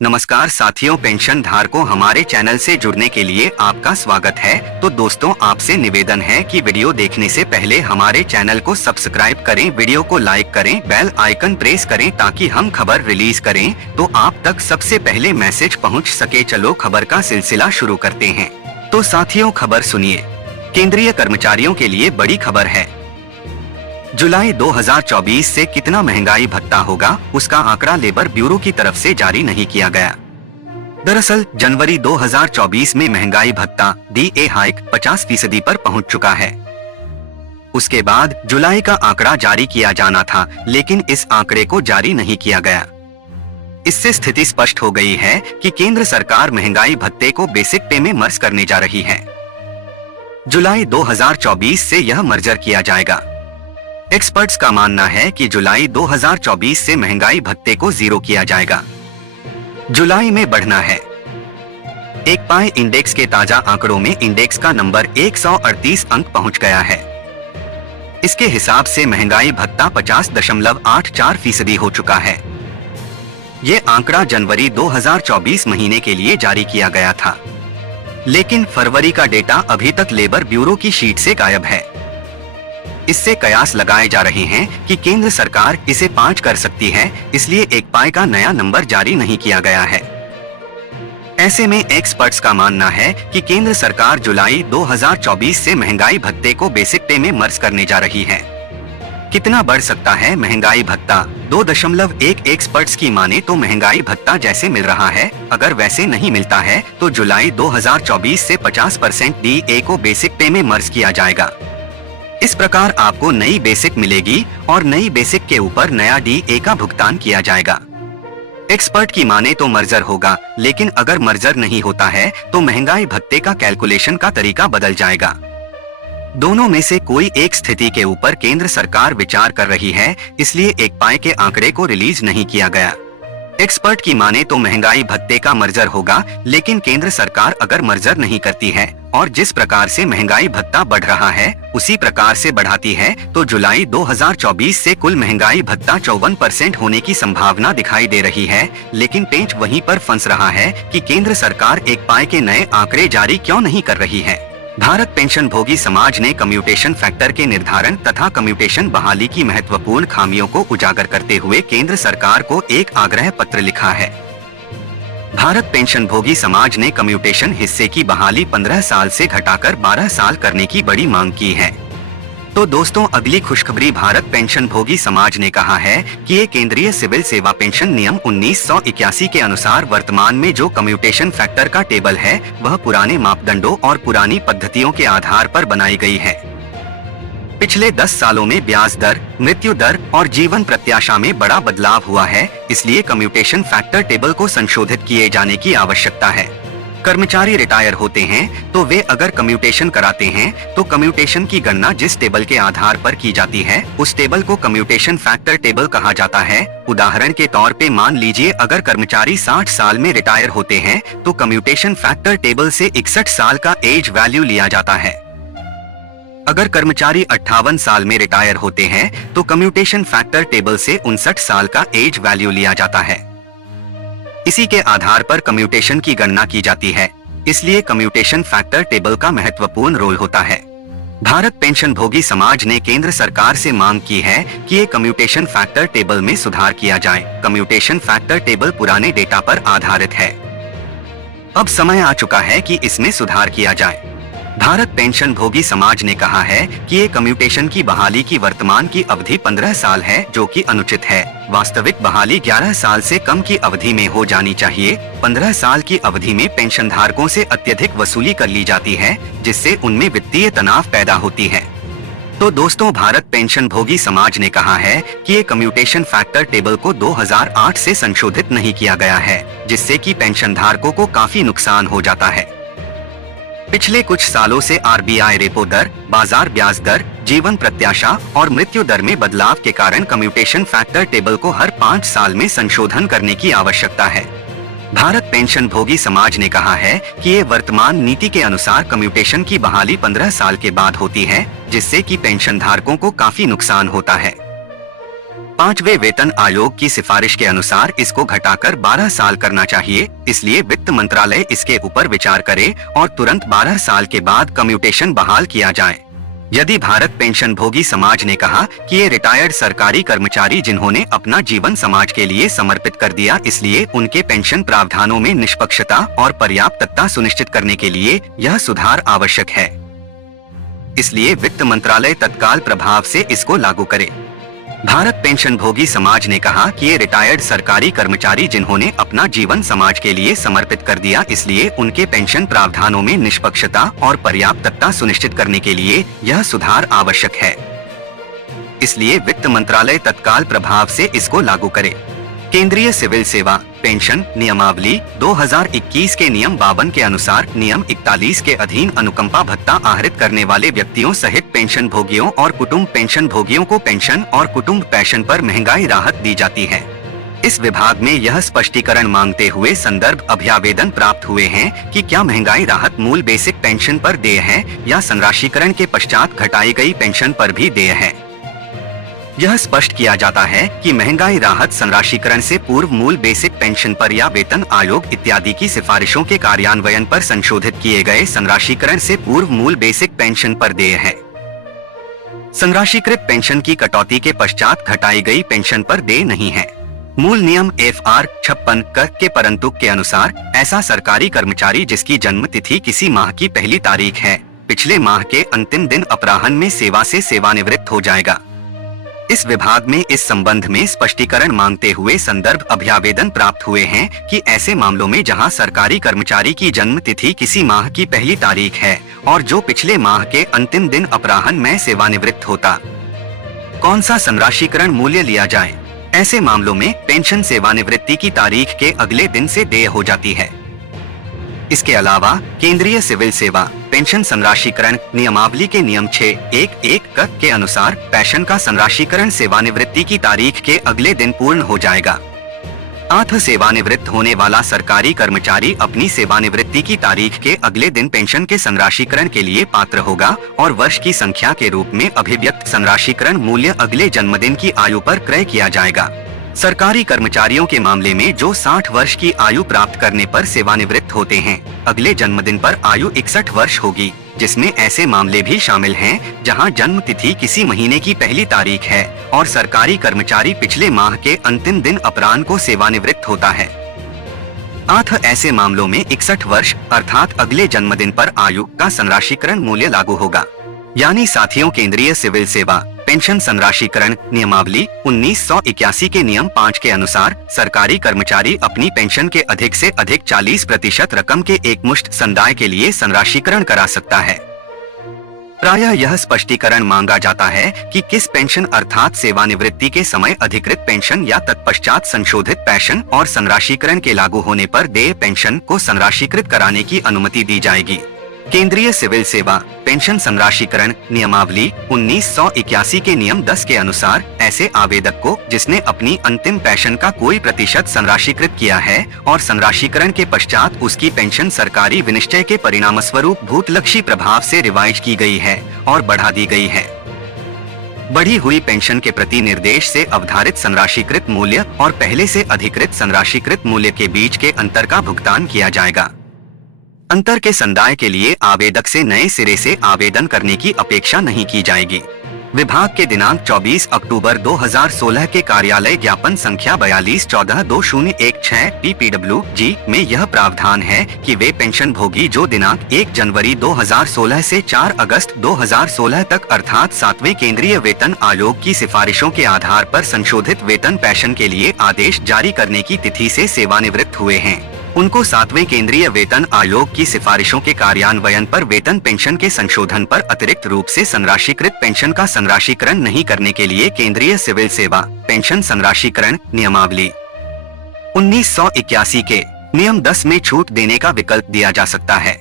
नमस्कार साथियों, पेंशन धारकों, हमारे चैनल से जुड़ने के लिए आपका स्वागत है। तो दोस्तों, आपसे निवेदन है कि वीडियो देखने से पहले हमारे चैनल को सब्सक्राइब करें, वीडियो को लाइक करें, बेल आइकन प्रेस करें ताकि हम खबर रिलीज करें तो आप तक सबसे पहले मैसेज पहुंच सके। चलो खबर का सिलसिला शुरू करते हैं। तो साथियों, खबर सुनिए। केंद्रीय कर्मचारियों के लिए बड़ी खबर है। जुलाई 2024 से कितना महंगाई भत्ता होगा, उसका आंकड़ा लेबर ब्यूरो की तरफ से जारी नहीं किया गया। दरअसल जनवरी 2024 में महंगाई भत्ता DA हाइक 50% पर पहुंच चुका है। उसके बाद जुलाई का आंकड़ा जारी किया जाना था, लेकिन इस आंकड़े को जारी नहीं किया गया। इससे स्थिति स्पष्ट हो गई है कि केंद्र सरकार महंगाई भत्ते को बेसिक पे में मर्ज करने जा रही है। जुलाई 2024 से यह मर्जर किया जाएगा। एक्सपर्ट्स का मानना है कि जुलाई 2024 से महंगाई भत्ते को जीरो किया जाएगा। जुलाई में बढ़ना है। एक पाई इंडेक्स के ताजा आंकड़ों में इंडेक्स का नंबर 138 अंक पहुंच गया है। इसके हिसाब से महंगाई भत्ता 50.84% हो चुका है। ये आंकड़ा जनवरी 2024 महीने के लिए जारी किया गया था, लेकिन फरवरी का डेटा अभी तक लेबर ब्यूरो की शीट से गायब है। इससे कयास लगाए जा रहे हैं कि केंद्र सरकार इसे 5 कर सकती है, इसलिए एक पाई का नया नंबर जारी नहीं किया गया है। ऐसे में एक्सपर्ट्स का मानना है कि केंद्र सरकार जुलाई 2024 से महंगाई भत्ते को बेसिक पे में मर्ज करने जा रही है। कितना बढ़ सकता है महंगाई भत्ता? 2.1। एक्सपर्ट्स की माने तो महंगाई भत्ता जैसे मिल रहा है, अगर वैसे नहीं मिलता है तो जुलाई 2024 से 50% DA को बेसिक पे में मर्ज किया जाएगा। इस प्रकार आपको नई बेसिक मिलेगी और नई बेसिक के ऊपर नया DA का भुगतान किया जाएगा। एक्सपर्ट की माने तो मर्जर होगा, लेकिन अगर मर्जर नहीं होता है तो महंगाई भत्ते का कैलकुलेशन का तरीका बदल जाएगा। दोनों में से कोई एक स्थिति के ऊपर केंद्र सरकार विचार कर रही है, इसलिए एक पाई के आंकड़े को रिलीज नहीं किया गया। एक्सपर्ट की माने तो महंगाई भत्ते का मर्जर होगा, लेकिन केंद्र सरकार अगर मर्जर नहीं करती है और जिस प्रकार से महंगाई भत्ता बढ़ रहा है उसी प्रकार से बढ़ाती है तो जुलाई 2024 से कुल महंगाई भत्ता 54% होने की संभावना दिखाई दे रही है। लेकिन पेंच वहीं पर फंस रहा है कि केंद्र सरकार एक पाई के नए आंकड़े जारी क्यों नहीं कर रही है। भारत पेंशन भोगी समाज ने कम्यूटेशन फैक्टर के निर्धारण तथा कम्यूटेशन बहाली की महत्वपूर्ण खामियों को उजागर करते हुए केंद्र सरकार को एक आग्रह पत्र लिखा है। भारत पेंशन भोगी समाज ने कम्यूटेशन हिस्से की बहाली 15 साल से घटाकर 12 साल करने की बड़ी मांग की है। तो दोस्तों, अगली खुशखबरी, भारत पेंशन भोगी समाज ने कहा है कि ये केंद्रीय सिविल सेवा पेंशन नियम 1981 के अनुसार वर्तमान में जो कम्यूटेशन फैक्टर का टेबल है वह पुराने मापदंडों और पुरानी पद्धतियों के आधार पर बनाई गई है। पिछले 10 सालों में ब्याज दर, मृत्यु दर और जीवन प्रत्याशा में बड़ा बदलाव हुआ है, इसलिए कम्यूटेशन फैक्टर टेबल को संशोधित किए जाने की आवश्यकता है। कर्मचारी रिटायर होते हैं तो वे अगर कम्यूटेशन कराते हैं तो कम्यूटेशन की गणना जिस टेबल के आधार पर की जाती है उस टेबल को कम्यूटेशन फैक्टर टेबल कहा जाता है। उदाहरण के तौर पे मान लीजिए अगर कर्मचारी 60 साल में रिटायर होते हैं तो कम्यूटेशन फैक्टर टेबल से 61 साल का एज वैल्यू लिया जाता है। अगर कर्मचारी 58 साल में रिटायर होते हैं तो कम्यूटेशन फैक्टर टेबल से 59 साल का एज वैल्यू लिया जाता है। इसी के आधार पर कम्यूटेशन की गणना की जाती है, इसलिए कम्यूटेशन फैक्टर टेबल का महत्वपूर्ण रोल होता है। भारत पेंशन भोगी समाज ने केंद्र सरकार से मांग की है कि ये कम्यूटेशन फैक्टर टेबल में सुधार किया जाए। कम्यूटेशन फैक्टर टेबल पुराने डेटा पर आधारित है, अब समय आ चुका है कि इसमें सुधार किया जाए। भारत पेंशन भोगी समाज ने कहा है कि ये कम्यूटेशन की बहाली की वर्तमान की अवधि 15 साल है, जो कि अनुचित है। वास्तविक बहाली 11 साल से कम की अवधि में हो जानी चाहिए। 15 साल की अवधि में पेंशन धारकों से अत्यधिक वसूली कर ली जाती है, जिससे उनमें वित्तीय तनाव पैदा होती है। तो दोस्तों, भारत पेंशन भोगी समाज ने कहा है कि ये कम्यूटेशन फैक्टर टेबल को 2008 से संशोधित नहीं किया गया है, जिससे कि पेंशन धारकों को काफी नुकसान हो जाता है। पिछले कुछ सालों से RBI रेपो दर, बाजार ब्याज दर, जीवन प्रत्याशा और मृत्यु दर में बदलाव के कारण कम्यूटेशन फैक्टर टेबल को हर 5 साल में संशोधन करने की आवश्यकता है। भारत पेंशन भोगी समाज ने कहा है कि ये वर्तमान नीति के अनुसार कम्यूटेशन की बहाली 15 साल के बाद होती है, जिससे कि पेंशन धारकों को काफी नुकसान होता है। पांचवें वेतन आयोग की सिफारिश के अनुसार इसको घटाकर 12 साल करना चाहिए, इसलिए वित्त मंत्रालय इसके ऊपर विचार करे और तुरंत 12 साल के बाद कम्यूटेशन बहाल किया जाए। यदि भारत पेंशन भोगी समाज ने कहा कि ये रिटायर्ड सरकारी कर्मचारी जिन्होंने अपना जीवन समाज के लिए समर्पित कर दिया, इसलिए उनके पेंशन प्रावधानों में निष्पक्षता और पर्याप्तता सुनिश्चित करने के लिए यह सुधार आवश्यक है, इसलिए वित्त मंत्रालय तत्काल प्रभाव से इसको लागू करे। भारत पेंशन भोगी समाज ने कहा कि ये रिटायर्ड सरकारी कर्मचारी जिन्होंने अपना जीवन समाज के लिए समर्पित कर दिया, इसलिए उनके पेंशन प्रावधानों में निष्पक्षता और पर्याप्तता सुनिश्चित करने के लिए यह सुधार आवश्यक है, इसलिए वित्त मंत्रालय तत्काल प्रभाव से इसको लागू करे। केंद्रीय सिविल सेवा पेंशन नियमावली 2021 के नियम 52 के अनुसार नियम 41 के अधीन अनुकंपा भत्ता आहरित करने वाले व्यक्तियों सहित पेंशन भोगियों और कुटुंब पेंशन भोगियों को पेंशन और कुटुंब पेंशन पर महंगाई राहत दी जाती है। इस विभाग में यह स्पष्टीकरण मांगते हुए संदर्भ अभ्यावेदन प्राप्त हुए हैं कि क्या महंगाई राहत मूल बेसिक पेंशन पर देय है या संराशीकरण के पश्चात घटाई गई पेंशन पर भी देय है। यह स्पष्ट किया जाता है कि महंगाई राहत संराशीकरण से पूर्व मूल बेसिक पेंशन पर या वेतन आयोग इत्यादि की सिफारिशों के कार्यान्वयन पर संशोधित किए गए संराशीकरण से पूर्व मूल बेसिक पेंशन पर देय है। संराशीकृत पेंशन की कटौती के पश्चात घटाई गई पेंशन पर देय नहीं है। मूल नियम FR 56 के परंतु के अनुसार ऐसा सरकारी कर्मचारी जिसकी जन्म तिथि किसी माह की पहली तारीख है, पिछले माह के अंतिम दिन अपराह्न में सेवा से सेवानिवृत्त हो जाएगा। इस विभाग में इस संबंध में स्पष्टीकरण मांगते हुए संदर्भ अभ्यावेदन प्राप्त हुए हैं कि ऐसे मामलों में जहां सरकारी कर्मचारी की जन्म तिथि किसी माह की पहली तारीख है और जो पिछले माह के अंतिम दिन अपराह्न में सेवानिवृत्त होता, कौन सा संराशीकरण मूल्य लिया जाए। ऐसे मामलों में पेंशन सेवानिवृत्ति की तारीख के अगले दिन से देय हो जाती है। इसके अलावा केंद्रीय सिविल सेवा पेंशन संराशीकरण नियमावली के नियम 6(1)(1) के अनुसार पेंशन का संराशीकरण सेवानिवृत्ति की तारीख के अगले दिन पूर्ण हो जाएगा। सेवानिवृत्त होने वाला सरकारी कर्मचारी अपनी सेवानिवृत्ति की तारीख के अगले दिन पेंशन के संराशीकरण के लिए पात्र होगा और वर्ष की संख्या के रूप में अभिव्यक्त संराशीकरण मूल्य अगले जन्मदिन की आयु पर क्रय किया जाएगा। सरकारी कर्मचारियों के मामले में जो 60 वर्ष की आयु प्राप्त करने पर सेवानिवृत्त होते हैं, अगले जन्मदिन पर आयु 61 वर्ष होगी, जिसमें ऐसे मामले भी शामिल हैं जहां जन्म तिथि किसी महीने की पहली तारीख है और सरकारी कर्मचारी पिछले माह के अंतिम दिन अपराह्न को सेवानिवृत्त होता है। ऐसे मामलों में 61 वर्ष अर्थात अगले जन्मदिन पर आयु का संराशीकरण मूल्य लागू होगा। यानी साथियों, केंद्रीय सिविल सेवा पेंशन संराशीकरण नियमावली 1981 के नियम 5 के अनुसार सरकारी कर्मचारी अपनी पेंशन के अधिक से अधिक 40% रकम के एकमुश्त संदाय के लिए संराशीकरण करा सकता है। प्रायः यह स्पष्टीकरण मांगा जाता है कि किस पेंशन अर्थात सेवानिवृत्ति के समय अधिकृत पेंशन या तत्पश्चात संशोधित पेंशन और संराशीकरण के लागू होने पर देय पेंशन को संराशीकृत कराने की अनुमति दी जाएगी। केंद्रीय सिविल सेवा पेंशन संराशीकरण नियमावली 1981 के नियम 10 के अनुसार ऐसे आवेदक को जिसने अपनी अंतिम पेंशन का कोई प्रतिशत संराशीकृत किया है और संराशीकरण के पश्चात उसकी पेंशन सरकारी विनिश्चय के परिणामस्वरूप भूतलक्षी प्रभाव से रिवाइज की गई है और बढ़ा दी गई है, बढ़ी हुई पेंशन के प्रति निर्देश से अवधारित संराशीकृत मूल्य और पहले से अधिकृत संराशीकृत मूल्य के बीच के अंतर का भुगतान किया जाएगा। अंतर के संदाय के लिए आवेदक से नए सिरे से आवेदन करने की अपेक्षा नहीं की जाएगी। विभाग के दिनांक 24 अक्टूबर 2016 के कार्यालय ज्ञापन संख्या 42142016 PPWG में यह प्रावधान है कि वे पेंशन भोगी जो दिनांक 1 जनवरी 2016 से 4 अगस्त 2016 तक अर्थात 7वें केंद्रीय वेतन आयोग की सिफारिशों के आधार पर संशोधित वेतन पेंशन के लिए आदेश जारी करने की तिथि से सेवानिवृत्त हुए हैं, उनको 7वें केंद्रीय वेतन आयोग की सिफारिशों के कार्यान्वयन पर वेतन पेंशन के संशोधन पर अतिरिक्त रूप से संराशीकृत पेंशन का संराशीकरण नहीं करने के लिए केंद्रीय सिविल सेवा पेंशन संराशीकरण नियमावली 1981 के नियम 10 में छूट देने का विकल्प दिया जा सकता है।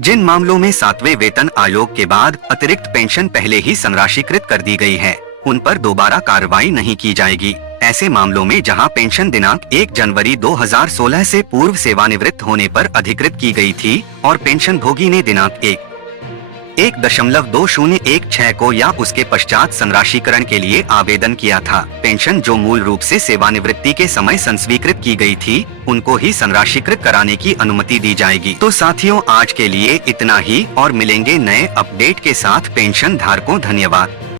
जिन मामलों में 7वें वेतन आयोग के बाद अतिरिक्त पेंशन पहले ही संराशीकृत कर दी गई है, उन पर दोबारा कार्रवाई नहीं की जाएगी। ऐसे मामलों में जहां पेंशन दिनांक 1 जनवरी 2016 से पूर्व सेवानिवृत्त होने पर अधिकृत की गई थी और पेंशन भोगी ने दिनांक 1 1.2016 को या उसके पश्चात संराशीकरण के लिए आवेदन किया था। पेंशन जो मूल रूप से सेवानिवृत्ति के समय संस्वीकृत की गई थी, उनको ही संराशीकृत कराने की अनुमति दी जाएगी। तो साथियों, आज के लिए इतना ही और मिलेंगे नए अपडेट के साथ। पेंशन धारकों, धन्यवाद।